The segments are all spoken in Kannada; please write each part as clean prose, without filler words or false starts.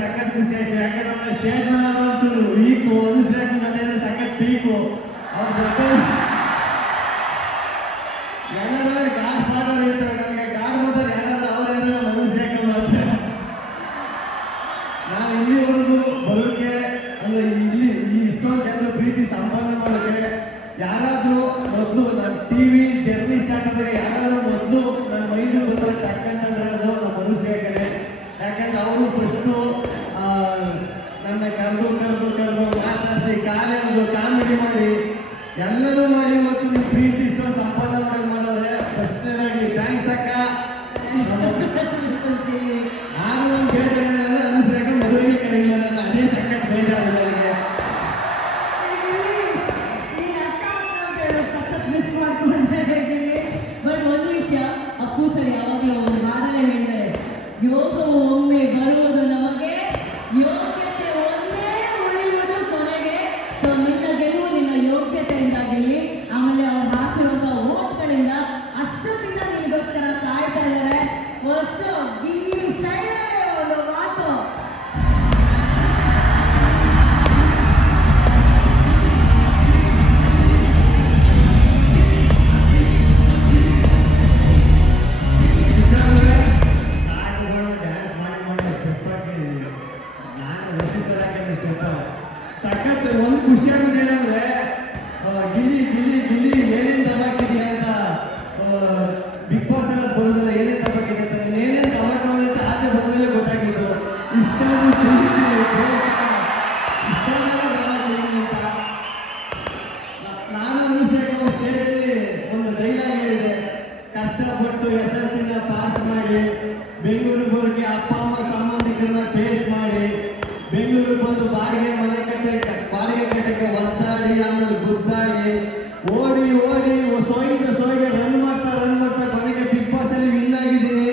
ಸಖತ್ ಖುಷಿ ಆಯ್ತು. ಯಾಕಂದ್ರೆ ನಮ್ಮ ಸ್ಟೇಜ್ ಮೇಲೆ ವೀಕು ಅನುಶ್ರೇಖ ಸಖತ್ ಪೀಕು ಅವ್ರ ಎಲ್ಲರೂ ಗಾಡ್ ಫಾದರ್ ಇರ್ತಾರೆ. ನನಗೆ ಗಾಡ್ ಮದರ್ ಯಾರಾದ್ರೂ ಅವರೇಂದ್ರೆ ಅನುಶ್ರೇಖ ಮಾತ್ರ. ನಾನು ಇಲ್ಲಿವರೆಗೂ ಬರೋಕ್ಕೆ ಅಂದ್ರೆ ಇಲ್ಲಿ ಇಷ್ಟೊಂದು ಜನರು ಪ್ರೀತಿ ಸಂಪಾದನೆ ಮಾಡೋಕ್ಕೆ ಯಾರಾದ್ರೂ ಮೊದಲು ನನ್ನ ಟಿವಿ ಜರ್ನಿ ಸ್ಟಾರ್ಟ್ ಆದಾಗ ಯಾರಾದ್ರೂ ಮೊದಲು ನನ್ನ ಮೈಂಡ್ ಬಂದರೆ ಟಕ್ಕಂತ ಹೇಳೋದು ನಮ್ಮ ಅನುಶ್ರೇಖನೆ. ಯಾಕಂದ್ರೆ ಅವರು ಫಸ್ಟು ನನ್ನ ಕರೆದು ಮಾತಾಡಿಸಿ ಕಾಮಿಡಿ ಮಾಡಿ ಎಲ್ಲರೂ ಮಾಡಿ ಇವತ್ತು ನೀವು ಪ್ರೀತಿ ಇಷ್ಟೊಂದು ಸಂಪಾದನೆ ಮಾಡೋದ್ರೆ ಫಸ್ಟ್ನೇದಾಗಿ ಥ್ಯಾಂಕ್ಸ್ ಅಕ್ಕ. ಆಗ ಒಂದು ಬೇಜಾರು ಅನುಶ್ರೇಖ ಮದುವೆಗೆ ಕರೀಲ್ಲ, ನನ್ನ ಅದೇ ಸಖತ್ ಬೇಜಾರು ನನಗೆ. ಬಟ್ ಒಂದು ವಿಷಯ ಅಪ್ಪು ಸರ್ ಯಾವಾಗಲೂ ಒಂದು ಮಾತಲ್ಲೇ ಹೇಳಿದ್ದಾರೆ, ಯೋಗವು ಒಮ್ಮೆ ಬರುವುದು ನಮಗೆ, ಯೋಗ್ಯತೆ ಒಂದೇ ಉಳಿಯುವುದು ಕೊನೆಗೆ. ಸೊ ನಿನ್ನ ಗೆಲುವು ನಿನ್ನ ಯೋಗ್ಯತೆಯಿಂದ ಗೆಲ್ಲಿ, ಆಮೇಲೆ ಅವ್ರು ಹಾಕಿರುವಂತಹ ಓಟ್ಗಳಿಂದ ಅಷ್ಟೊತ್ತಿಂದ ನಿಮಗೋಸ್ಕರ ಕಾಯ್ತಾ ಇದ್ದಾರೆ. ಅಷ್ಟು ಗಿಲ್ಲಿ ಸ್ಟೈಲಲ್ಲೇ ಒಂದು ಮಾತು. ಸಖತ್ ಒಂದು ಖುಷಿಯಾಗಿದೆ ಏನಂದ್ರೆ ಗಿಲ್ಲಿ ಗಿಲ್ಲಿ ಗಿಲ್ಲಿ ಏನೇನು ದಬಾಕಿದೆಯಾ ಅಂತ ಬಿಗ್ ಬಾಸ್ ಎಲ್ಲ ಬರೋದಲ್ಲ, ಏನೇನು ದಬಾಕಿದೆ ಅಂತ ಏನೇನು ದಬಾಕವೇ ಅಂತ ಆಚೆ ಬಂದ್ಮೇಲೆ ಗೊತ್ತಾಗಿದ್ದು. ಇಷ್ಟೊಂದು ಪ್ರೀತಿ ಇಷ್ಟೊಂದೆಲ್ಲ ದಬಾಕಿದ್ದೀನಿ ಅಂತ. ನಾನು ಅನುಶ್ರೇಖ ಸ್ಟೇಜಲ್ಲಿ ಒಂದು ಡೈಲಾಗ್ ಹೇಳಿದೆ, ಕಷ್ಟಪಟ್ಟು SSLC ಪಾಸ್ ಮಾಡಿ ಬೆಂಗಳೂರಿಗೆ ಬರೋಕ್ಕೆ ಅಪ್ಪ ಅಮ್ಮ ಸಂಬಂಧಿಕರನ್ನ ಫೇಸ್ ಮಾಡಿ ಬೆಂಗಳೂರಿಗೆ ಬಂದು ಬಾಡಿಗೆ ಕಟ್ಟಕ್ಕೆ ಒದ್ದಾಡಿ ಆಮೇಲೆ ಗುದ್ದಾಡಿ ಓಡಿ ಸೋಯಿಗೆ ರನ್ ಮಾಡ್ತಾ ಕೊನೆಗೆ ಬಿಗ್ ಬಾಸ್ ಅಲ್ಲಿ ವಿನ್ ಆಗಿದ್ದೀನಿ.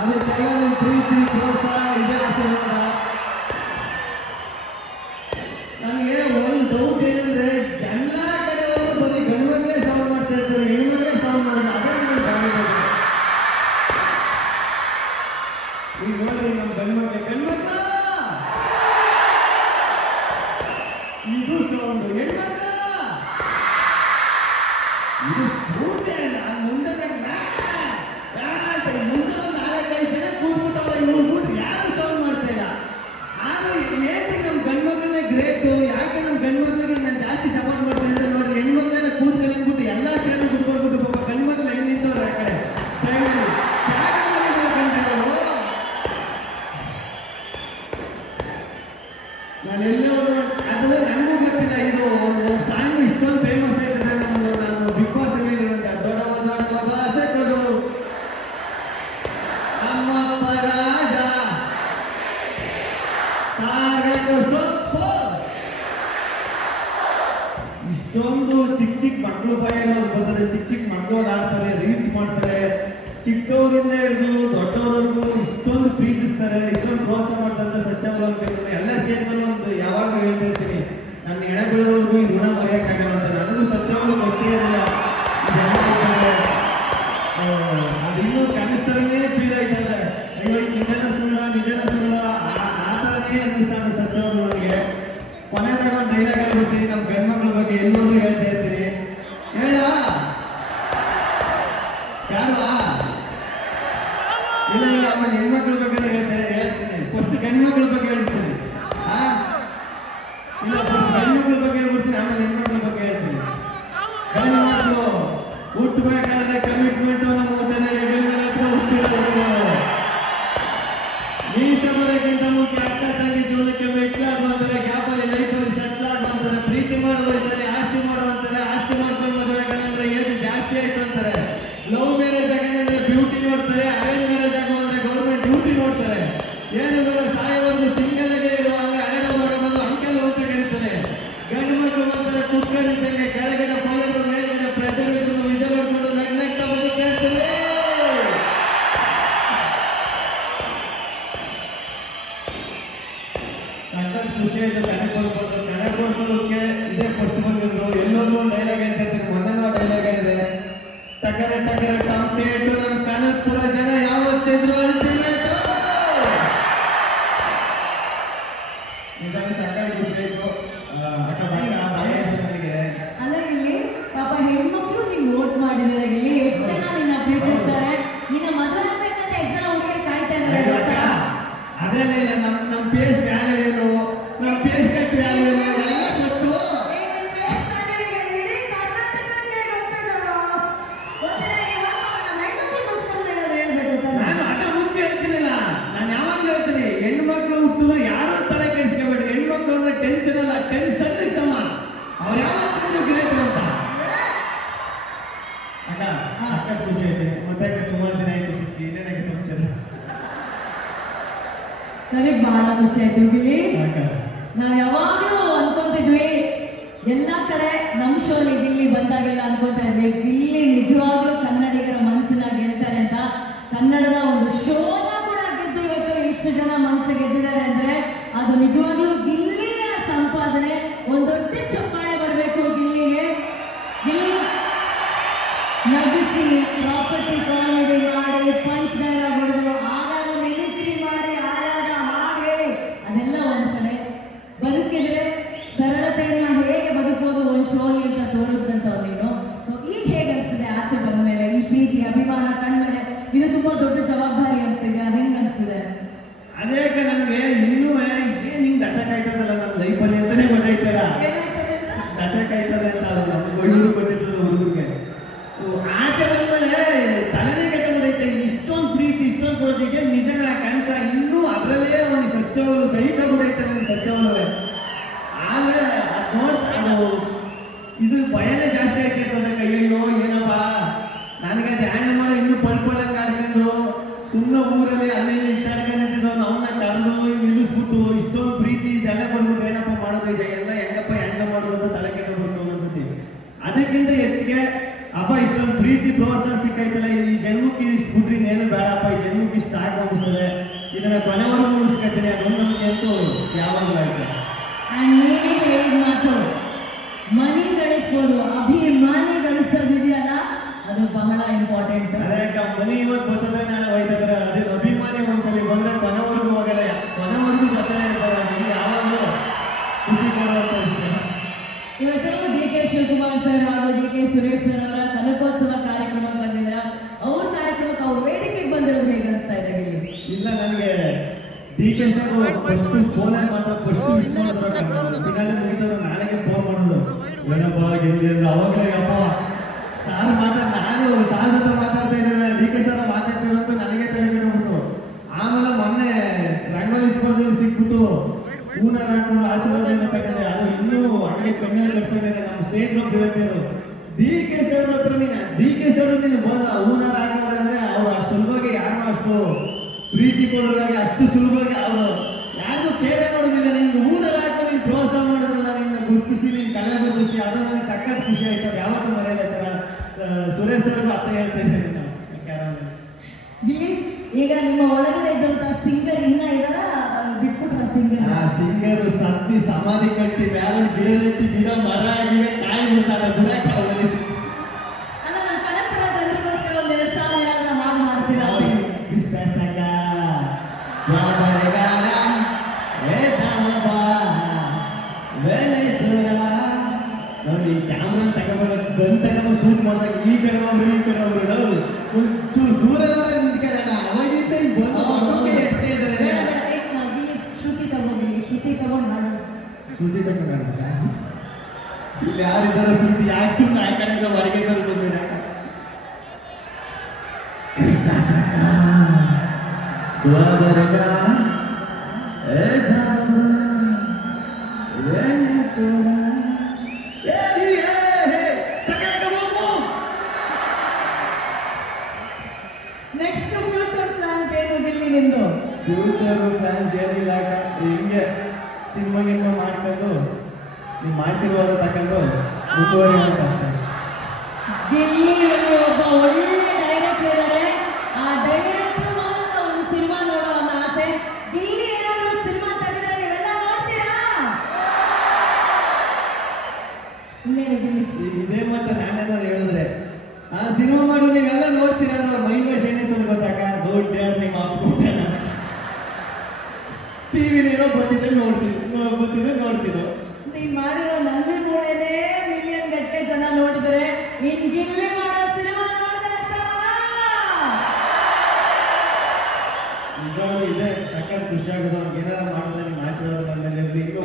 ಅದಕ್ಕೆಲ್ಲ ನನ್ನ ಪ್ರೀತಿ ಪ್ರೋತ್ಸಾಹ ಇದೇ ಆಶೀರ್ವಾದ. ನನಗೆ ಒಂದು ಡೌಟ್ ಏನಂದ್ರೆ ಎಲ್ಲ ಕಡೆಯವರು ಬರೀ ಗಂಡ್ಮಕ್ಳೇ ಸೌಂಡ್ ಮಾಡ್ತಾ ಇರ್ತಾರೆ, ಹೆಣ್ಮಕ್ಳೇ ಸೌಂಡ್ ಮಾಡೋದು. ಅದೇ ನನಗೆ ಗಾಳಿ. ಈಗ ನೋಡಿ ನಮ್ಮ ಗಂಡ್ಮಕ್ಳ ಇದು ಸೌಂಡು, ಹೆಣ್ಮಕ್ಳ ಇದು ಸೂಟೇ ಇಲ್ಲ. ಮುಂದೆ ಮುಂದೆ ಒಂದು 4-5 ಜನ ಕೂತ್ಬಿಟ್ಟವ್ರೆ, ಇವ್ರು ಬಿಟ್ಟು ಯಾರು ಸೌಂಡ್ ಮಾಡ್ತಾ ಇಲ್ಲ. ಆದ್ರೆ ಏಕೆ ನಮ್ಮ ಗಂಡ್ಮಕ್ಳನ್ನೇ ಗ್ರೇಟು, ಯಾಕೆ ನಮ್ಮ ಗಂಡ್ಮಕ್ಳಿಗೆ ನಾನು ಜಾಸ್ತಿ ಸಪೋರ್ಟ್ ಮಾಡ್ತಾ ಇದ್ದೆ ನೋಡ್ರಿ. ಹೆಣ್ಮಕ್ಳೆಲ್ಲ ಕೂತ್ಕೊಂಡು ಅಂದ್ಬಿಟ್ಟು ಎಲ್ಲ ಸೇರಿ ಕುತ್ಕೊಂಡ್ಬಿಟ್ಟು ಪಾಪ ಗಂಡ್ಮಕ್ಳು ಹೆಂಗ್ ನಿಂತವ್ರೆ ಆ ಕಡೆ ಸೈಡ್ ತ್ಯಾಗ ಮಾಡಿದ್ರು. ನಾನೆಲ್ಲವರು ಅದನ್ನ ನನಗೂ ಗೊತ್ತಿಲ್ಲ, ಇದು ಒಂದು ಸಾಂಗ್ ಇಷ್ಟೊಂದು ಫೇಮಸ್ ಆಯ್ತದೆ. ನಾನು ಬಿಗ್ ಬಾಸ್ ಹೇಳಿರುವಂತ ದೊಡ್ಡವ ದೋಸೆ ಕೊಡು ನಮ್ಮಪ್ಪ ರಾಜ ಸಾಗು ಸೊಪ್ಪು. ಇಷ್ಟೊಂದು ಚಿಕ್ಕ ಮಕ್ಕಳು ಬಾಯಲ್ಲಿ ಬರ್ತದೆ, ಚಿಕ್ಕ ಮಕ್ಕಳು ಆಡ್ತಾರೆ, ರೀಲ್ಸ್ ಮಾಡ್ತಾರೆ, ಚಿಕ್ಕವರಿಂದ ಹಿಡಿದು ದೊಡ್ಡವರೆಗೂ ಇಷ್ಟೊಂದು ಪ್ರೀತಿಸ್ತಾರೆ, ಇಷ್ಟೊಂದು ಪ್ರೋತ್ಸಾಹ ಮಾಡ್ತಾರೆ ಅಂತ ಸತ್ಯವಾಗ್ಲೂ ಅಂತ ಎಲ್ಲ ಸ್ಟೇಜ್ ಮೇಲೆ ಒಂದು ಯಾವಾಗಲೂ ಹೇಳ್ತಾ ಇರ್ತೀನಿ. ನನ್ನ ಎಣೆಗಳವರೆಗೂ ಈ ಋಣ ಮರೆಯೋಕ್ಕಾಗಲ್ಲ ಅಂತ. ನನಗೂ ಸತ್ಯವಾಗ್ಲೂ ಗೊತ್ತೇ ಇರಲಿಲ್ಲ ಇದೆಲ್ಲ ಆಗ್ತದೆ. ಅದು ಇನ್ನೂ ಕನಸ್ತರನೇ ಫೀಲ್ ಆಯ್ತದೆ. ಅಯ್ಯೋ ನಿಜನ ಸುಳ್ಳ ಆ ಥರನೇ ಅನ್ನಿಸ್ತಾನೆ ಸತ್ಯವಾಗ್ಲೂ ನನಗೆ. ಕೊನೆದಾಗ ಒಂದು ಡೈಲಾಗ್ ಹೇಳ್ಬಿಡ್ತೀನಿ ನಮ್ಮ ಗಂಡ್ಮಕ್ಳ ಬಗ್ಗೆ ಎಲ್ಲರೂ ಹೇಳ್ತಾ ಇರ್ತೀನಿ. ಹೇಳ ಯಾರು ಇಲ್ಲ ಆಮೇಲೆ ಹೆಣ್ಮಕ್ಳ ಬಗ್ಗೆ ಹೇಳ್ತೀನಿ. ಫಸ್ಟ್ ಗಂಡ್ಮಕ್ಳ ಬಗ್ಗೆ ಹೇಳ್ತೀನಿ. ಇಲ್ಲ ಫಸ್ಟ್ ಗಂಡ್ಮಕ್ಳ ಬಗ್ಗೆ ಹೇಳ್ಬಿಡ್ತೀನಿ, ಆಮೇಲೆ ಹೆಣ್ಮಕ್ಳ ಬಗ್ಗೆ ಹೇಳ್ತೀನಿ. ಗಂಡ್ಮಕ್ಳು ಹುಟ್ಟಬೇಕಾದ್ರೆ ಕಮಿಟ್ಮೆಂಟು ನಮ್ಮ ಊಟನ ಹೆಗಲ ಮೇಲೆ ಹತ್ರ ಹುಟ್ಟಿರೋದು. ಮೀಸ ಬರೋಕ್ಕಿಂತ ಮುಂಚೆ ಅಕ್ಕ ತಂಗಿ ಜೀವನಕ್ಕೆ ಮೆಟ್ಲಾಗ್ ಅಂತಾರೆ, ಗ್ಯಾಪಲ್ಲಿ ಲೈಫಲ್ಲಿ ಸೆಟ್ಲ್ ಆಗ ಅಂತಾರೆ, ಪ್ರೀತಿ ಮಾಡೋ ವಯಸ್ಸಲ್ಲಿ ಆಸ್ತಿ ಮಾಡೋ ಅಂತಾರೆ, ಆಸ್ತಿ ಮಾಡ್ಕೊಂಡು ಮದುವೆಗಳಂದ್ರೆ ಏನು ಜಾಸ್ತಿ ಆಯ್ತು ಅಂತಾರೆ, ಲವ್ ಮ್ಯಾರೇಜ್ ಆಗಂದ್ರೆ ಬ್ಯೂಟಿ ನೋಡ್ತಾರೆ, ಅರೇಂಜ್ ಮ್ಯಾರೇಜ್ ಆಗೋ ಅಂದ್ರೆ ಗೌರ್ಮೆಂಟ್ ಡ್ಯೂಟಿ ನೋಡ್ತಾರೆ, ಏನು ಬೇಡ ಸಾಯೋವರೆಗೂ ಸಿಂಗಲ್ ಆಗೇ ಇರುವಾಗ ಹರಡ ಮಗ ಬಂದು ಅಂಕಲ್ ಅಂತ ಕರೀತಾರೆ. ಗಂಡು ಮಕ್ಕಳು ಅಂತಾರೆ ಕುಕ್ಕರ್ ಇದ್ದಂಗೆ ಕೆಳಗಡೆ ಫೈರ್ ಮೇಲ್ಗಡೆ ಪ್ರೆಷರ್ ಇದನ್ನು ವಿಜಲ್ ಹೊಡ್ಕೊಂಡು ನಗ್ನಗ್ತಾ ಬದುಕ್ತಾ ಇರ್ತದೆ. ಸಖತ್ ಖುಷಿ ಆಯ್ತು ಕನಕೋತ್ಸವಕ್ಕೆ ಇದೇ ಫಸ್ಟ್ ಬಂದಿದ್ದು. ಎಲ್ಲೋದ್ರೂ ಒಂದು ಡೈಲಾಗ್ ಹೇಳ್ತಾ ಇರ್ತೀನಿ, ಮೊನ್ನೆ ಡೈಲಾಗ್ ಹೇಳಿದೆ, ಟಕರ ಟಂಪೇಟು ನಮ್ಮ ಕನಕಪುರ ಜನ ಯಾವತ್ತಿದ್ರು ಅಲ್ಟಿಮೇಟು. ಅದೆಲ್ಲ ಇಲ್ಲ, ನಮ್ಮ ಪೇಸ್ ವ್ಯಾಲ್ಯೂ ಏನು, ನಮ್ಮ ಪೇಸ್ ಕಟ್ ವ್ಯಾಲ್ಯೂ ಏನು ಎಲ್ಲ ಗೊತ್ತು. ನಾನು ಅದ ಮುಂಚೆ ಹೇಳ್ತೀನಿಲ್ಲ, ನಾನು ಯಾವಾಗಲೂ ಹೇಳ್ತೀನಿ, ಹೆಣ್ಮಕ್ಳು ಹುಟ್ಟಿದ್ರು ಯಾರು ತಲೆ ಕೆಡಿಸ್ಕೋಬೇಡ್ರಿ. ಹೆಣ್ಮಕ್ಳು ಅಂದ್ರೆ ಟೆನ್ಷನ್ ಅಲ್ಲ, ಟೆನ್ಷನ್ಗೆ ಸಮ. ಅವ್ರು ಯಾವತ್ತಿದ್ರು ಗ್ರೇಟ್ ಅಂತ. ಅಕ್ಕ ಅಕ್ಕ ಖುಷಿ ಐತೆ. ಮತ್ತೆ ಸುಮಾರು ದಿನ ಆಯ್ತು ಸಿಕ್ಕಿ, ಏನೇನಾಗಿ ಸಮಾಚಾರ? ನನಗೆ ಬಹಳ ಖುಷಿ ಆಯ್ತು ಗಿಲ್ಲಿ. ಅಕ್ಕ ನಾವು ಯಾವಾಗಲೂ ಅನ್ಕೊಂತಿದ್ವಿ, ಎಲ್ಲ ಕಡೆ ನಮ್ಮ ಶೋಲಿ ಗಿಲ್ಲಿ ಬಂದಾಗೆಲ್ಲ ಅನ್ಕೊಂತಾ ಇದ್ವಿ, ಗಿಲ್ಲಿ ನಿಜವಾಗ್ಲೂ ಕನ್ನಡಿಗರ ಮನಸ್ಸನ್ನ ಗೆಲ್ತಾರೆ ಅಂತ. ಕನ್ನಡದ ಒಂದು ಶೋನ ಕೂಡ ಗೆದ್ದು ಇವತ್ತು ಇಷ್ಟು ಜನ ಮನಸ್ಸು ಗೆದ್ದಿದ್ದಾರೆ ಅಂದ್ರೆ ಅದು ನಿಜವಾಗ್ಲೂ ಗಿಲ್ಲಿಯ ಸಂಪಾದನೆ. ಒಂದು ದೊಡ್ಡ ಚಪ್ಪಾಳೆ ಬರಬೇಕು ಗಿಲ್ಲಿಗೆ. ಗಿಲ್ಲಿ ನಗಿಸಿ, ಪ್ರಾಪರ್ಟಿ ಕಾಮಿಡಿ ಮಾಡಿ, ಪಂಚ್ ಡೈಲಾಗ್ ಹೊಡೆದು, ಆಗಾಗ ಮಿಮಿಕ್ರಿ ಮಾಡಿ, ಆಗಾಗ ಹಾಡು ಹೇಳಿ, ಅದೆಲ್ಲ ಒಂದ್ ಕಡೆ. ಬದುಕಿದ್ರೆ ಸರಳತೆಯನ್ನ ಹೇಗೆ ಬದುಕೋದು ಒಂದು ಶೋಲಿ ಅಂತ ತೋರಿಸಿದಂಥವ್ರು ನೀನು. ಸೊ ಈಗ ಹೇಗೆ ಅನಿಸ್ತಿದೆ ಆಚೆ ಬಂದ ಮೇಲೆ, ಈ ಪ್ರೀತಿ ಅಭಿಮಾನ ಕಂಡ್ಮೇಲೆ? ಇದು ತುಂಬಾ ದೊಡ್ಡ ಜವಾಬ್ದಾರಿ ಅನಿಸ್ತಿದೆ, ಹೆಂಗ್ ಅನಿಸ್ತಿದೆ? ಅದೇ ಅಕ್ಕ, ನನಗೆ ಇನ್ನೂ ಏನ್ ಹಿಂಗ್ ದಚಕಾಯ್ತದಲ್ಲ ನನ್ನ ಲೈಫಲ್ಲಿ ಅಂತಾನೆ ಗೊತ್ತಾಯ್ತಾರ. ಏನಾಯ್ತದೆ ಅಂತ? ದಚಕಾಯ್ತದೆ ಅಂತ ಅದು ನಮ್ಗೆ ಹುಡುಗರು ಗೊತ್ತಿರ್ತದೆ. ಹುಡುಗರಿಗೆ ಆಚೆ ಬಂದ್ಮೇಲೆ ತಲೆನೇ ಕೆಟ್ಟಬಿಡೈತೆ. ಇಷ್ಟೊಂದು ಪ್ರೀತಿ, ಇಷ್ಟೊಂದು ಕೊಡೋದಿಗೆ ನಿಜನ ಕನಸ, ಇನ್ನೂ ಅದರಲ್ಲೇ ಅವನಿಗೆ ಸತ್ಯವನು ಸಹಿತ ಬಿಡೈತೆ. ನನಗೆ ಸತ್ಯವಲ್ಲವೇ ಆದ್ರೆ ಅದು ನೋಡ್ತಾ ಅದು ಇದು ಭಯನೇ ಜಾಸ್ತಿ ಆಗ್ತಿರ್ತದೆ. ಅಯ್ಯಯ್ಯೋ ಏನಪ್ಪ, ನನಗೆ ಧ್ಯಾನ ಮಾಡೋ ಇನ್ನೂ ಪಳ್ಕೊಳಂಗೆ ಆಡ್ಕೊಂಡು ಸುಮ್ಮನೆ ಊರಲ್ಲಿ ಅಲ್ಲಿ ಇಟ್ಟಾಡ್ಕೊಂಡಿದ್ದು ಅವನ್ನ ಕರೆದು ನಿಲ್ಲಿಸ್ಬಿಟ್ಟು ಇಷ್ಟೊಂದು ಪ್ರೀತಿ ಇದೆಲ್ಲ ಬಂದ್ಬಿಟ್ಟು ಏನಪ್ಪ ಮಾಡೋದಿದೆ, ಎಲ್ಲ ಹೆಂಗಪ್ಪ ಹೆಂಗ ಮಾಡೋದು ಅಂತ ತಲೆ ಕೆಟ್ಟಬಿಟ್ಟು ಒಂದೊಂದ್ಸತಿ. ಅದಕ್ಕಿಂತ ಹೆಚ್ಚಿಗೆ ಅಪ್ಪ ಇಷ್ಟೊಂದು ಪ್ರೀತಿ ಪ್ರೋತ್ಸಾಹ ಸಿಕ್ಕೈತಲ್ಲ, ಈ ಜನ್ಮಕ್ಕೆ ಇಷ್ಟು ಬಿಟ್ರಿ ಇನ್ನೇನು ಬೇಡಪ್ಪ, ಈ ಜನ್ಮಕ್ಕೆ ಇಷ್ಟು ಸಾಕು ಅನಿಸ್ತದೆ, ಇದನ್ನ ಕೊನೆವರೆಗೂ ಉಳಿಸ್ಕೊತೀನಿ ಅದೊಂದಕ್ಕೆ ಅಂತೂ ಯಾವಾಗಲೂ ಆಯ್ತು. ನೀನೇ ಹೇಳಿದ ಮಾತು, ಮನಿ ಗಳಿಸ್ಬೋದು, ಅಭಿಮಾನಿ ಗಳಿಸೋದಿದೆಯಲ್ಲ ಅದು ಬಹಳ ಇಂಪಾರ್ಟೆಂಟ್. ಅದೇ ಅಕ್ಕ, ಮನಿ ಇವತ್ತು ಬರ್ತದೆ, ನಾಳೆ ಹೋಯ್ತಂದ್ರೆ ಅದೇ ಅಭಿಮಾನಿ ಒಂದ್ಸಲಿ ಬಂದ್ರೆ ಕೊನೆವರೆಗೂ ಹೋಗಲ್ಲ, ಕೊನೆವರೆಗೂ ಬರ್ತಾನೆ ಇರ್ತಾರೆ. ಅದು ಯಾವಾಗಲೂ ಖುಷಿ ಕೊಡುವಂತ ವಿಷಯ. ಇವತ್ತು ಡಿ ಕೆ ಶಿವಕುಮಾರ್ ಸರ್ ಹಾಗೂ ಡಿ ಕೆ ಸುರೇಶ್ ಸರ್ ಅವರ ಕನಕೋತ್ಸವ ಕಾರ್ಯಕ್ರಮಕ್ಕೆ ಬಂದಿದ್ದೀರ. ಅವ್ರ ಕಾರ್ಯಕ್ರಮಕ್ಕೆ ಅವ್ರ ವೇದಿಕೆಗೆ ಬಂದಿರೋದು ಹೇಗೆ ಅನಿಸ್ತಾ ಇದೆ ಇಲ್ಲಿ? ಇಲ್ಲ, ನನಗೆ ಡಿ ಕೆ ಸರ್ ಫಸ್ಟ್ ಫೋನಲ್ಲಿ ಮಾತ್ರ ಫಸ್ಟ್ ವಿಶ್ ಮಾಡಿದ್ರು. ಫಿನಾಲೆ ಮುಗಿದವರು ನಾಳೆಗೆ ಫೋನ್ ಮಾಡೋದು, ಏನಪ್ಪ ಗೆಲ್ಲಿ ಅಂದ್ರೆ ಅವಾಗಲೇ ಅಪ್ಪ ಸಾರ್ ನಾನು ಸಾರ್ ಜೊತೆ ಮಾತಾಡ್ತಾ ಇದ್ದೇವೆ, ಡಿ ಕೆ ಸರ್ ಮಾತಾಡ್ತಿರೋ ಅಂತ ನನಗೆ ತಲೆ ಬಿಟ್ಬಿಟ್ಟು. ಆಮೇಲೆ ಮೊನ್ನೆ ರಂಗೋಲಿ ಸ್ಪರ್ಧೆಯಲ್ಲಿ ಸಿಕ್ಬಿಟ್ಟು ಹೂನಾರ ಹಾಕೊಂಡು ಆಶೀರ್ವಾದ ತಗೊಂಡೆ. ಅದು ಇನ್ನೂ ಹಂಗೆ ಕಣ್ಣಲ್ಲಿ ಕಟ್ಕೊಂಡಿದೆ. ನಮ್ಮ ಸ್ನೇಹಿತರು ಹೇಳ್ತಿದ್ರು, ಡಿ ಕೆ ಸರ್ ಹತ್ರ ಡಿ ಕೆ ಸರ್ ನೀನು ಬಂದ ಹೂನಾರ ಹಾಕೋರು ಅಂದ್ರೆ ಅವ್ರು ಅಷ್ಟು ಸುಲಭವಾಗಿ ಯಾರು ಅಷ್ಟು ಪ್ರೀತಿ ಕೊಡೋದಾಗಿ ಅಷ್ಟು ಸುಲಭವಾಗಿ ಅವರು ಯಾರಿಗೂ ಕೇರೆ ಮಾಡೋದಿಲ್ಲ. ನಿಮ್ಗೆ ಹೂನಾರ ಹಾಕೋ ನೀನು ಪ್ರೋತ್ಸಾಹ ಮಾಡಿದ್ರಲ್ಲ, ನಿನ್ನ ಗುರುತಿಸಿ, ನಿನ್ನ ಕಲೆ ಗುರುತಿಸಿ, ಅದು ನನಗೆ ಸಖತ್ ಖುಷಿ ಆಯ್ತು. ಯಾವತ್ತೂ ಮರೆಯಲ್ಲ ಸರ್. ಸುರೇಶ್ ಸರ್ಗೂ ಅತ್ತ ಹೇಳ್ತಾ ಇದ್ದೀನಿ ನಾನು. ಇಲ್ಲಿ ಈಗ ನಿಮ್ಮ ಒಳಗಡೆ ಇದ್ದಂತ ಸಿಂಗರ್ ಇನ್ನ ಇದಾರ, ಬಿಟ್ಬಿಟ್ರ ಸಿಂಗರ್? ಆ ಸಿಂಗರ್ ಸತ್ತಿ ಸಮಾಧಿ ಕಟ್ಟಿ ಮ್ಯಾಲ ಗಿಡ ನೆಟ್ಟಿ ಗಿಡ ಮರ ಆಗಿ ಕಾಯಿ ಬಿಡ್ತಾರೆ ಗುಡಕ್ಕಾಗಲಿ. ಅಲ್ಲ, ನಮ್ಮ ಕನಕಪುರ ಜನರಿಗೋಸ್ಕರ ಒಂದೆರಡು ಸಾಲ ಯಾರು ಹಾಡು ಮಾಡ್ತೀರಾ? ಕೃಷ್ಣ ಸಂಗ ಬರಗಾಲ ನೋಡಿ, ಕ್ಯಾಮ್ರಾ ತಗೊಂಡ್ಬರ ಗನ್ ತಗೊಂಡು ಶೂಟ್ ಮಾಡಿದಾಗ ಈ ಕಡೆ ಒಬ್ರು ಈ ಕಡೆ ಒಬ್ರು ಒಂಚೂರು ದೂರ ನಿಂತ್ಕೊಳ್ಳೋಣ. ಅವಾಗಿಂದ ಈಗ ಬಂದು ಮಕ್ಕಳಿಗೆ ಎಟ್ಟೇ ಇದ್ದಾರೆ. ಶ್ರುತಿ ತಗೊಂಡಿಲ್ಲ, ಶ್ರುತಿ ತಗೊಂಡು ಹಾಡು. ಶ್ರುತಿ ತಗೊಂಡ ಇಲ್ಲಿ ಯಾರಿದ್ದಾರೆ? ಶ್ರುತಿ ಯಾಕೆ ಸುಮ್ಮನೆ ಆ ಕಡೆಯಿಂದ ಹೊರಗೆ ಸುಮ್ಮನೆ ನೆಕ್ಸ್ಟ್ ಫ್ಯೂಚರ್ ಪ್ಲಾನ್ಸ್ ಏನು ಗಿಲ್ಲಿ ನಿಮ್ದು? ಫ್ಯೂಚರ್ ಪ್ಲಾನ್ಸ್ ಏನಿಲ್ಲ, ಹಿಂಗೆ ಸಿನಿಮಾ ಮಾಡ್ಕೊಂಡು ನಿಮ್ಮ ಆಶೀರ್ವಾದ ತಗೊಂಡು ಮುಂದುವರಿಯುವಂತ ಅಷ್ಟೇ. ಗಿಲ್ಲಿಯಲ್ಲಿ ಒಬ್ಬ ಒಳ್ಳೆ ಡೈರೆಕ್ಟರ್ ಇದ್ದಾರೆ. ಆ ಡೈರೆಕ್ಟರ್ ಮೂಲಕ ಒಂದು ಸಿನಿಮಾ ನೋಡೋ ಒಂದು ಆಸೆ. ಗಿಲ್ಲಿ ಏನಾದರೂ ಸಿನಿಮಾ ತೆಗೆದ್ರೆ ನೀವೆಲ್ಲ ನೋಡ್ತೀರಾ? ಇನ್ನೇನು ಗಿಲ್ಲಿ? ಇದೇ ಮತ್ತೆ ನಾನೇನಾದ್ರು ಹೇಳಿದ್ರೆ ಆ ಸಿನಿಮಾ ಮಾಡೋದು ನೀವೆಲ್ಲ ನೋಡ್ತೀರಾ ಅಂದ್ರೆ ಮೈಂಡ್ ವಾಯ್ಸ್ ಏನಿರ್ತದೆ ಗೊತ್ತಾಕ? ದೊಡ್ಡ ನಿಮ್ಮ ಅಪ್ಪಿಕೊಟ್ಟಾನ ಟಿವಿಲಿರೋ ಬಂದಿದ್ದೆ ನೋಡ್ತೀನೋ. ನೀನ್ ಮಾಡಿರೋ ನಲ್ಲಿ ಮೂಳೆನೇ ಮಿಲಿಯನ್ ಗಟ್ಟೆ ಜನ ನೋಡಿದರೆ, ನೀನ್ ಗಿಲ್ಲಿ ಮಾಡೋ ಸಿನಿಮಾ ನೋಡ್ತಾ ಇರ್ತಾರ. ನಿಜವಾಗ್ಲೂ ಇದೆ ಸಖತ್ ಖುಷಿ ಆಗೋದು. ಏನಾರ ಮಾಡಿದ್ರೆ ನಿಮ್ಮ ಆಶೀರ್ವಾದ ನನ್ನ ಮೇಲೆ ಇರಲಿ. ಇನ್ನು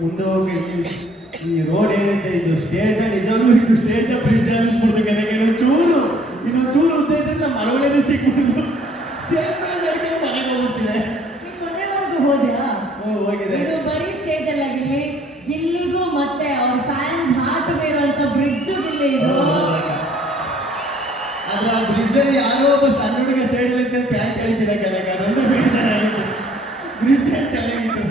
ಮುಂದೆ ಹೋಗಿ ಈ ರೋಡ್ ಏನೈತೆ ಇದು ಸ್ಟೇಜ್ ನಿಜವಾಗ್ಲೂ ಇದು ಸ್ಟೇಜ್ ಬ್ರಿಡ್ಜ್ ಅನ್ನಿಸ್ಬಿಡ್ತು ನನಗೆ. ಇನ್ನೊಂದು ಚೂರು ಉದ್ದ ಇದ್ರೆ ನಮ್ಮ ಮಳವಳ್ಳಿನೇ ಸಿಕ್ಬಿಡ್ತು. ಸ್ಟೇಜ್ ಮೇಲೆ ನಡ್ಕೊಂಡು ಮನೆಗೆ ಹೋಗ್ಬಿಡ್ತಿದೆ. ನೀನ್ ಕೊನೆವರೆಗೂ ಹೋದ್ಯಾ? ಹೋಗಿದೆ. ಇದು ಬರೀ ಸ್ಟೇಜ್ ಅಲ್ಲ ಗಿಲ್ಲಿ, ಗಿಲ್ಲಿಗೂ ಮತ್ತೆ ಅವ್ರ ಫ್ಯಾನ್ಸ್ ಹಾರ್ಟ್ ಇರುವಂತ ಬ್ರಿಡ್ಜ್ ಗಿಲ್ಲಿ ಇದು. ಆದ್ರೆ ಆ ಬ್ರಿಡ್ಜ್ ಅಲ್ಲಿ ಯಾರೋ ಒಬ್ಬ ಸಣ್ಣ ಹುಡುಗ ಸೈಡ್ ಅಲ್ಲಿ ಪ್ಯಾಂಟ್ ಕಳಿತಿದ್ದ ಕೆಳಗೆ. ಅದೊಂದು ಬ್ರಿಡ್ಜ್ ಚೆನ್ನಾಗಿತ್ತು.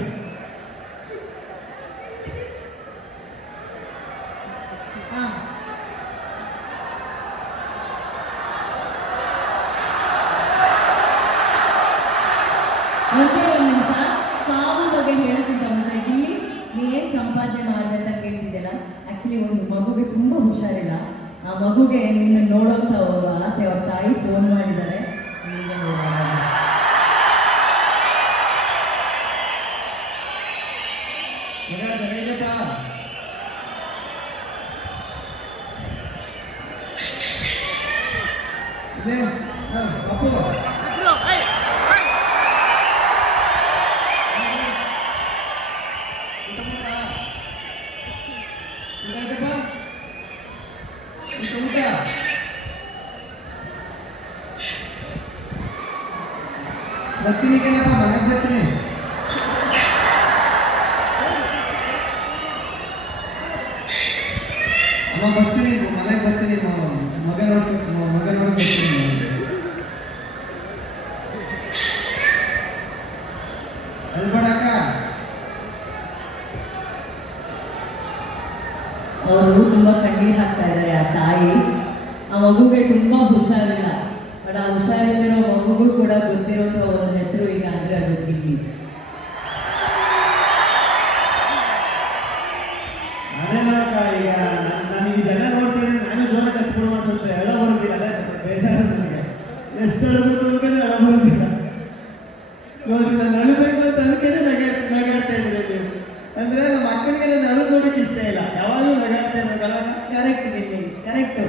ಹಾ, ಒಂದೇ ಒಂದು ನಿಮಿಷ ಕಾವು ಬಗ್ಗೆ ಹೇಳೋಕ್ಕಿಂತ ಮುಂಚೆ ಗಿಲ್ಲಿ, ನೀ ಏನ್ ಸಂಪಾದನೆ ಮಾಡಿದೆ ಅಂತ ಕೇಳ್ತಿದ್ದೆಲ್ಲ, ಆಕ್ಚುಲಿ ಒಂದು ಮಗುಗೆ ತುಂಬಾ ಹುಷಾರಿಲ್ಲ. ಆ ಮಗುಗೆ ನಿನ್ನ ನೋಡೋಂತ ಒಂದು ಆಸೆ, ಅವ್ರ ತಾಯಿ ಫೋನ್ ಮಾಡಿದ್ದಾರೆ. ನಿನ್ಗೆ ನೋಡೋಣ. ಅಪ್ಪು ಬರ್ತೀನಿ ಕಣಪ್ಪ, ಮನೆಗೆ ಬರ್ತೀನಿ. ಅಮ್ಮ ಬರ್ತೀನಿ, ಮನೆಗೆ ಬರ್ತೀನಿ. ಮಗ ನೋಡಿ ಬರ್ತೀನಿ. ಅಲ್ಬೇಡಕ್ಕ. ಅವರು ತುಂಬಾ ಕಣ್ಣೀರ್ ಹಾಕ್ತಾ ಇದ್ದಾರೆ ಆ ತಾಯಿ. ಆ ಮಗುಗೆ ತುಂಬಾ ಹುಷಾರಿಲ್ಲ. ಬಟ್ ಆ ಹುಷಾರಿಲ್ಲಿರೋ ಮಗುಗೂ ಕೂಡ ಗೊತ್ತಿರೋಂಥ ಒಂದು ಹೆಸರು ಈಗ ಅಂದ್ರೆ ಅದು ಗಿಲ್ಲಿ. ಅದೇನಕ್ಕ, ಈಗ ನನಗೆ ಇದೆಲ್ಲ ನೋಡ್ತಿದ್ರೆ ನಾನು ಜೋರ ಕತ್ಬಿಡುವ ಸ್ವಲ್ಪ ಎಳ ಬರುದಿಲ್ಲ. ಅದೇ ಸ್ವಲ್ಪ ಬೇಜಾರು ನನಗೆ. ಎಷ್ಟು ಅಳಬೇಕು ಅನ್ಕೊಂಡ್ರೆ ಎಳ ಬರುದಿಲ್ಲ. ನೋಡಿ ನಾನು ಅಳಬೇಕು ಅಂತ ಅನ್ಕೊಂಡ್ರೆ ನಗಾಡ್ತಾ ಇದ್ರೆ ನೀವು. ಅಂದ್ರೆ ನಮ್ಮ ಅಕ್ಕನಿಗೆ ನಾನು ಅಳದು ನೋಡಕ್ಕೆ ಇಷ್ಟ ಇಲ್ಲ, ಯಾವಾಗಲೂ ನಗಾಡ್ತಾ ಇರ್ಬೇಕಲ್ಲ. Correct Gilli, correct.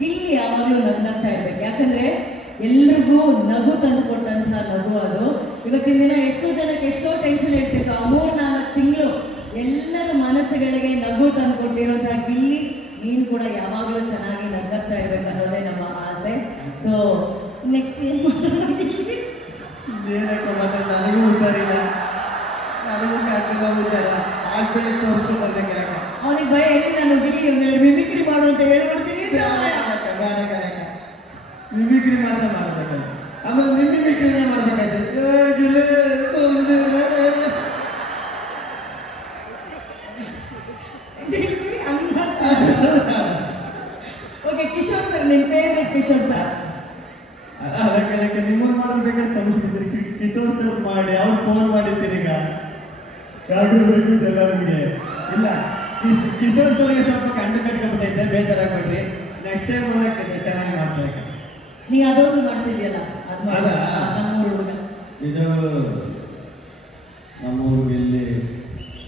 ಗಿಲ್ಲಿ ಯಾವಾಗಲೂ ನಗ್ನಾಗ್ತಾ ಇರ್ಬೇಕು. ಯಾಕಂದ್ರೆ ಎಲ್ರಿಗೂ ನಗು ತಂದು ಕೊಟ್ಟಂತಹ ನಗು ಅದು. ಇವತ್ತಿನ ದಿನ ಎಷ್ಟೋ ಜನಕ್ಕೆ ಎಷ್ಟೋ ಟೆನ್ಷನ್ ಇರ್ತಿತ್ತು. ಆ 3-4 ತಿಂಗಳು ಎಲ್ಲರ ಮನಸ್ಸುಗಳಿಗೆ ನಗು ತಂದು ಕೊಟ್ಟಿರುವಂತಹ ಗಿಲ್ಲಿ, ನೀನು ಕೂಡ ಯಾವಾಗಲೂ ಚೆನ್ನಾಗಿ ನಗ್ತಾ ಇರ್ಬೇಕು ಅನ್ನೋದೇ ನಮ್ಮ ಆಸೆ. ಸೊ ನೆಕ್ಸ್ಟ್ ಏನ್ ಮಾಡೋಣ ಗಿಲ್ಲಿ? ಏನಕ್ಕ ಮತ್ತೆ ನನಗೂ ಹುಷಾರಿಲ್ಲ, ನನಗೂ ಕಾರ್ತಿಕ ಹುಷಾರ. ಆಗ್ಬೇಡಿ ತೋರಿಸ್ತು ಬಂದೆ ಕೆಳಕ. ಅವನಿಗೆ ಭಯ ಎಲ್ಲಿ ನಾನು ಗಿಲ್ಲಿ ಮಿಮಿಕ್ರಿ ಮಾಡು ಅಂತ ಹೇಳ್ಕೊಡ್ತೀನಿ. ಮಿಮಿಕ್ರಿ ಮಾತ್ರ ಮಾಡಬೇಕಲ್ಲ, ಆಮೇಲೆ ನಿಮ್ಮ ಮಿಮಿಕ್ರಿನೇ ಮಾಡ್ಬೇಕಾಯ್ತು. ಓಕೆ, ಕಿಶೋರ್ ಸರ್, ನಿನ್ ಫೇವ್ರೆಟ್ ಕಿಶೋರ್ ಸರ್. ಅದಕ್ಕೆ ನಿಮ್ಮನ್ನು ಮಾಡಬೇಕಂತ ಸಮಸ್ಯೆ. ಕಿಶೋರ್ ಸರ್ ಮಾಡಿ ಅವ್ರು ಫೋನ್ ಮಾಡಿದ್ದೀರಿ. ಈಗ ಯಾರು ಬೇಕು ಇದೆಲ್ಲ ನಿಮಗೆ ಇಲ್ಲ. ಕಿಶೋರ್ ಸರ್ಗೆ ಸ್ವಲ್ಪ ಕಂಡು ಕಟ್ಕೊಬಿಟ್ಟೈತೆ, ಬೇಜಾರಾಗ್ಬೇಡ್ರಿ. ನೆಕ್ಸ್ಟ್ ಟೈಮ್ ಅನ್ನಕ್ಕೆ ಚೆನ್ನಾಗಿ ಮಾಡ್ತಾರೆ. ನೀ ಅದೊಂದು ಮಾಡ್ತಿದ್ಯಲ್ಲ, ಅದು ಮಾಡ. ನಮ್ಮೂರು ಹುಡುಗ ಇದು ನಮ್ಮೂರಿಗೆ ಇಲ್ಲಿ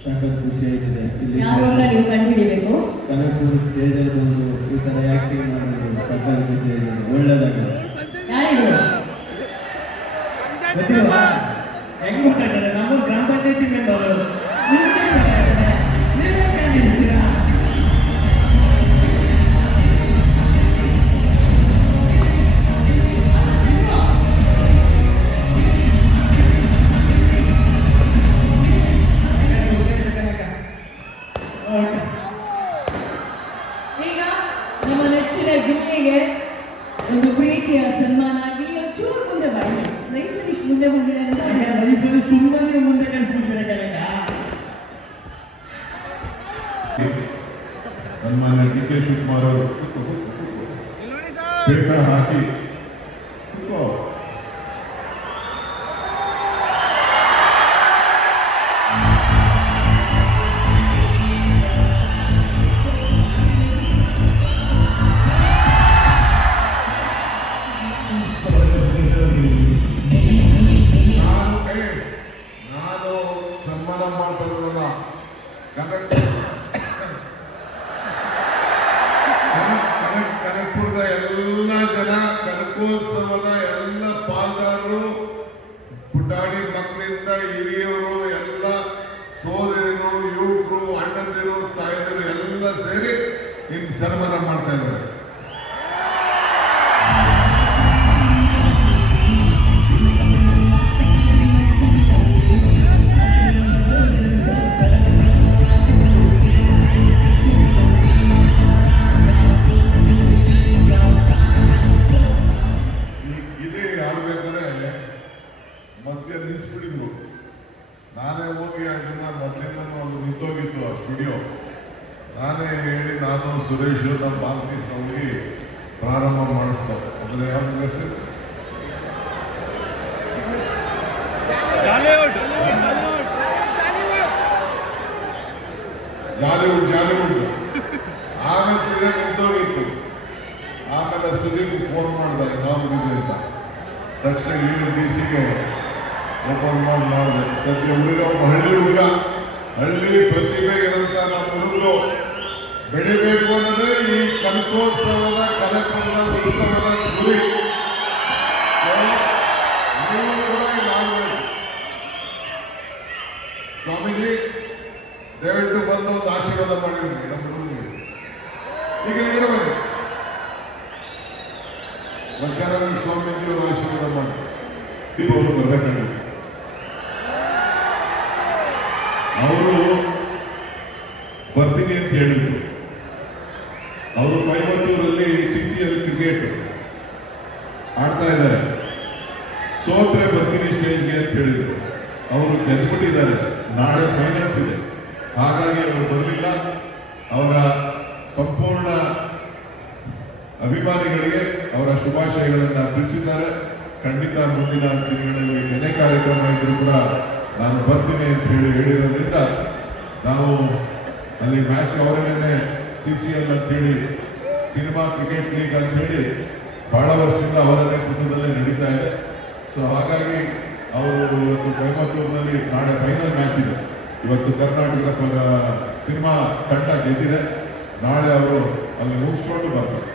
ಸಖತ್ ಖುಷಿ ಆಗಿದೆ. ಇಲ್ಲಿ ಯಾರು ಅಂತ ನೀವು ಕಂಡು ಹಿಡಿಬೇಕು. ಕನಕಪುರ ಸ್ಟೇಜಲ್ಲಿ ಬಂದು ಈ ಥರ ಆ್ಯಕ್ಟಿಂಗ್ ಮಾಡೋದು ಸಖತ್ ಖುಷಿ ಆಗಿದೆ, ಒಳ್ಳೆಯದಾಗಿದೆ. ಯಾರಿದು? ಗೊತ್ತಿಲ್ವಾ? ಹೆಂಗ್ ಗೊತ್ತಾಗ್ತದೆ? ನಮ್ಮೂರು ಗ್ರಾಮ ಪಂಚಾಯತಿ ಮೆಂಬರು. ನೀವೇ ಕಂಡಿದ್ದೀರಾ? ಈಗ ನಮ್ಮ ನೆಚ್ಚಿನ ಗಿಲ್ಲಿಗೆ ಒಂದು ಪ್ರೀತಿಯ ಸನ್ಮಾನ. ಗಿಲ್ಲಿ ಒಂಚೂರು ಮುಂದೆ ಮಾಡಿ, ಲೈಫಲ್ಲಿ ಇಷ್ಟು ಮುಂದೆ ಬಂದಿದೆ ಅಂತ. ಲೈಫಲ್ಲಿ ತುಂಬಾ ನೀವು ಮುಂದೆ ಕಳಿಸ್ಬಿಟ್ಟಿದ್ದೀರಾ ಕನಕ. ಸನ್ಮಾನ್ಯ ಡಿ ಕೆ ಶಿವಕುಮಾರ್ ಅವರು ಪೀಠ ಹಾಕಿ ನಾನು ಸನ್ಮಾನ ಮಾಡ್ತಾರಲ್ಲ ಕನಕಪುರದ ಎಲ್ಲ ಜನ, ಕನಕೋತ್ಸವದ ಎಲ್ಲ ಪಾಲ್ದಾರರು, ಪುಟಾಣಿ ಮಕ್ಕಳಿಂದ ಹಿರಿಯರು, ಎಲ್ಲ ಸೋದರರು, ಯುವಕರು, ಅಣ್ಣಂದಿರು, ತಾಯಂದಿರು ಎಲ್ಲ ಸೇರಿ ಇನ್ನು ಸನ್ಮಾನ ಮಾಡ್ತಾ ಇದ್ದಾರೆ. ಮಧ್ಯ ನಿಲ್ಲಿಸ್ಬಿಟ್ಟಿದ್ರು. ನಾನೇ ಹೋಗಿ ಅದನ್ನ ಮೊದಲಿಂದ ಅದು ನಿಂತೋಗಿತ್ತು ಆ ಸ್ಟುಡಿಯೋ. ನಾನೇ ಹೇಳಿ ನಾನು ಸುರೇಶ್ ನಮ್ಮ ಬಾಲ್ಕೀಸ್ ಹೋಗಿ ಪ್ರಾರಂಭ ಮಾಡಿಸ್ತಾರೆ. ಅಂದ್ರೆ ಯಾವ್ದು ಹೆಸರು? ಜಾಲಿವುಡ್. ಆಮೇಲೆ ನಿಂತೋಗಿತ್ತು. ಆಮೇಲೆ ಸುದೀಪ್ ಫೋನ್ ಮಾಡ್ದ ನಾವು ಅಂತ ತಕ್ಷಣ DC-ಗೆ ಓಪನ್ ಮಾಡಿದೆ. ಸದ್ಯ ಹುಡುಗ ಹಳ್ಳಿ ಪ್ರತಿಭೆ ಇರಂತ ನಮ್ಮ ಹುಡುಗರು ಬೆಳಿಬೇಕು ಅನ್ನೋದೇ ಈ ಕನಕೋತ್ಸವದ ಕನಕದ ಉತ್ಸವದ ಗುರಿ. ನೀವು ಕೂಡ ಇದಾಗಬೇಕು. ಸ್ವಾಮೀಜಿ ದಯವಿಟ್ಟು ಬಂದು ಒಂದು ಆಶೀರ್ವಾದ ಮಾಡಿ ನಮ್ಮ ಹುಡುಗರಿಗೆ. ಈಗ ಇರಬೇಕು ವಚನ ಸ್ವಾಮೀಜಿಯವರು ಆಶೀರ್ವಾದ ಮಾಡಿ ಅವರು ಬರಬೇಕಾಗಿತ್ತು. ಅವರು ಬರ್ತೀನಿ ಅಂತ ಹೇಳಿದ್ರು. ಅವರು ಕೊಯಮತ್ತೂರಲ್ಲಿ CCL ಕ್ರಿಕೆಟ್ ಆಡ್ತಾ ಇದ್ದಾರೆ. ಸೋತ್ರೆ ಬರ್ತೀನಿ ಸ್ಟೇಜ್ಗೆ ಅಂತ ಹೇಳಿದ್ರು. ಅವರು ಗೆದ್ದುಬಿಟ್ಟಿದ್ದಾರೆ. ನಾಳೆ ಫೈನಲ್ಸ್ ಇದೆ, ಹಾಗಾಗಿ ಅವರು ಬರಲಿಲ್ಲ. ಅವರ ಸಂಪೂರ್ಣ ಅಭಿಮಾನಿಗಳಿಗೆ ಅವರ ಶುಭಾಶಯಗಳನ್ನು ತಿಳಿಸಿದ್ದಾರೆ. ಖಂಡಿತ ಮುಂದಿನ ದಿನಗಳಲ್ಲಿ ಏನೇ ಕಾರ್ಯಕ್ರಮ ಇದ್ರೂ ಕೂಡ ನಾನು ಬರ್ತೀನಿ ಅಂತ ಹೇಳಿರೋದ್ರಿಂದ ನಾವು ಅಲ್ಲಿ ಮ್ಯಾಚ್ ಅವರನ್ನೇ CCL ಅಂತೇಳಿ ಸಿನಿಮಾ ಕ್ರಿಕೆಟ್ ಲೀಗ್ ಅಂತ ಹೇಳಿ ಬಹಳ ವರ್ಷದಿಂದ ಅವರ ನೇತೃತ್ವದಲ್ಲೇ ನಡೀತಾ ಇದೆ. ಸೊ ಹಾಗಾಗಿ ಅವರು ಇವತ್ತು ಕೊಯಮತ್ತೂರಿನಲ್ಲಿ ನಾಳೆ ಫೈನಲ್ ಮ್ಯಾಚ್ ಇದೆ. ಇವತ್ತು ಕರ್ನಾಟಕದ ಸಿನಿಮಾ ತಂಡ ಗೆದ್ದಿದೆ. ನಾಳೆ ಅವರು ಅಲ್ಲಿ ಮುಗಿಸ್ಕೊಂಡು ಬರ್ತಾರೆ.